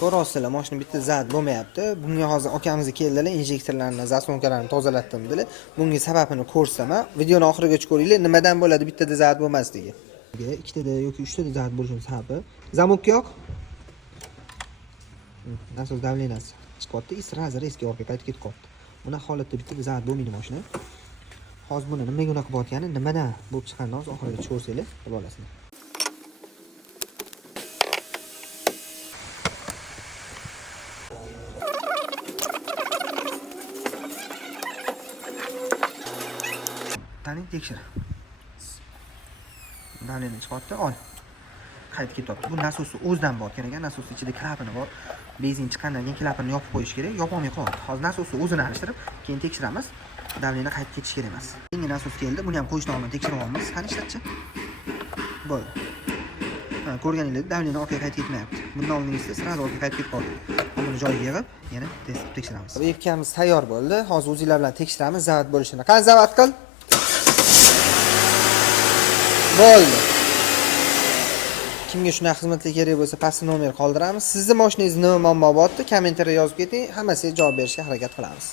Ko'rasizlar, mashina bitta zad bo'lmayapti. Bunga hozir akamiz keldilar, injektorlarni, zaslonkalarni tozalatdim dedilar. Bunga sababini ko'rsam, videoni oxirigacha ko'ringlar, nimadan bo'ladi bittada zad bo'lmasligi. Ikkitada yoki uchtada zad bo'lishi sababi zamok yo'q. Nasos davleniyasi chiqyapti, sразу eski orqaga qaytib ketibdi. Buni holatda bitta zad bo'lmaydi mashina. Hozir buni nimaga unaqa bo'layotgani, nimadan bo'lib chiqqanini hozir oxirigacha ko'rsanglar, bilib olasizlar. Taning tekshir. Davleniya chiqyapti, ol. Qaytib ketyapti. Bu nasosni o'zidan bor kerak, nasosning ichida klapani bor. Benzin chiqqandan keyin klapani yopib qo'yish kerak, yopolmay qoldi. Hozir nasosni o'zini alishtirib, keyin tekshiramiz. Davleniya qaytib ketish kerak emas. Yangi nasos keldi, buni ham qo'yishdan oldin tekshirib olamiz. Qani ishlatchi? Bo'ldi. Ko'rganingizdek, davleniya orqaga qaytib ketmayapti. Bundan oldingizda sразу orqaga qaytib ketib qoldi. Buni joyiga yig'ib, yana tekshiramiz. Webkamiz tayyor bo'ldi. Hozir o'zingizlar bilan tekshiramiz zavat bo'lishini. Qani zavat qil? Bo'ldi. Kimga shunaqa xizmatlar kerak bo'lsa, pastda nomer qoldiramiz. Sizning mashinangiz nima muammo bo'lyapti? Kommentariyga yozib keting. Hammasiga javob berishga harakat qilamiz.